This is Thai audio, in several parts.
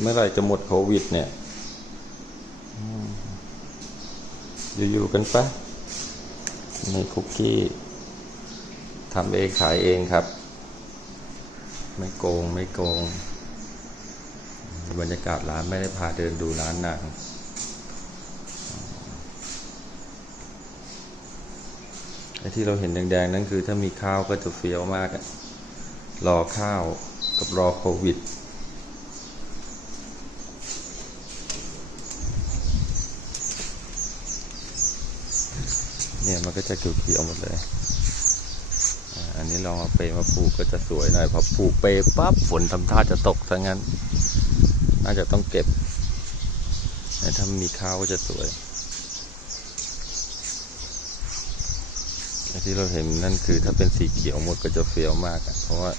เมื่อไรจะหมดโควิด เนี่ยอยู่ ๆ กันปะในคุกกี้ทำเองขายเองครับ ไม่โกงไม่โกง บรรยากาศร้านไม่ได้พาเดินดูร้านนางไอ้ที่เราเห็นแดง ๆ นั่นคือถ้ามีข้าวก็จะเฟี้ยวมากอะรอข้าวกับรอโควิด เนี่ยมันก็จะเขียวๆหมดเลยอันนี้ลองเอาเปย์มาปลูกก็จะสวยหน่อยพอปลูกเปย์ปั๊บฝนทำท่าจะตกซะงั้น น่าจะต้องเก็บถ้ามีข้าวก็จะสวยที่เราเห็นนั่นคือถ้าเป็นสีเขียวหมดก็จะเฟี้ยวมากเพราะว่า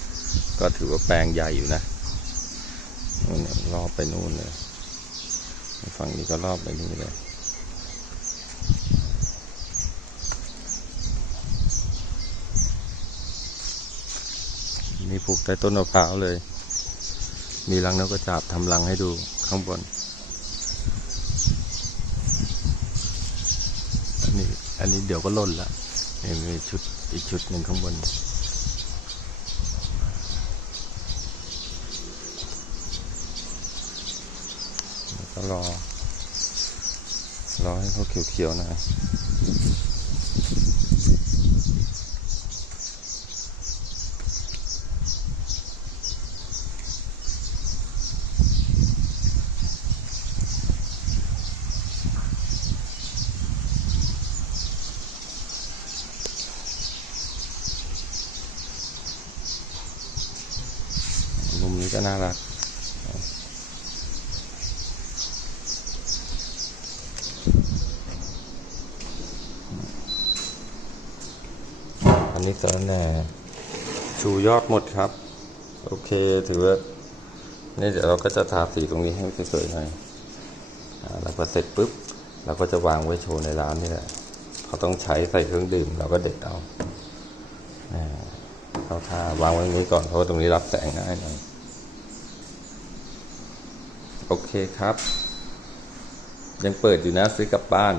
ก็ถือว่าแปลงใหญ่อยู่นะนู่นน่ะรอบไปนู่นเลยฝั่งนี้ก็รอบไปนี่เลย มีปลูกใต้ต้นมะพร้าวเลย มีรังนกกระจาบทำรังให้ดูข้างบน อันนี้อันนี้เดี๋ยวก็ล่นละนี่มีชุดอีกชุดหนึ่งข้างบน ก็รอ รอให้เขาเขียวๆหนะ มุมนี้ก็น่ารัก อันนี้สารแหน่ชูยอดหมดครับ โอเคถือว่านี่เดี๋ยวเราก็จะทาสีตรงนี้ให้สวยๆหน่อยแล้วพอเสร็จปุ๊บเราก็จะวางไว้โชว์ในร้านนี่แหละเขาต้องใช้ใส่เครื่องดื่มเราก็เด็ดเอาเอาท่าวางไว้ตรงนี้ก่อนเพราะว่าตรงนี้รับแสงง่ายหน่อย โอเคครับ ยังเปิดอยู่นะซื้อกลับบ้าน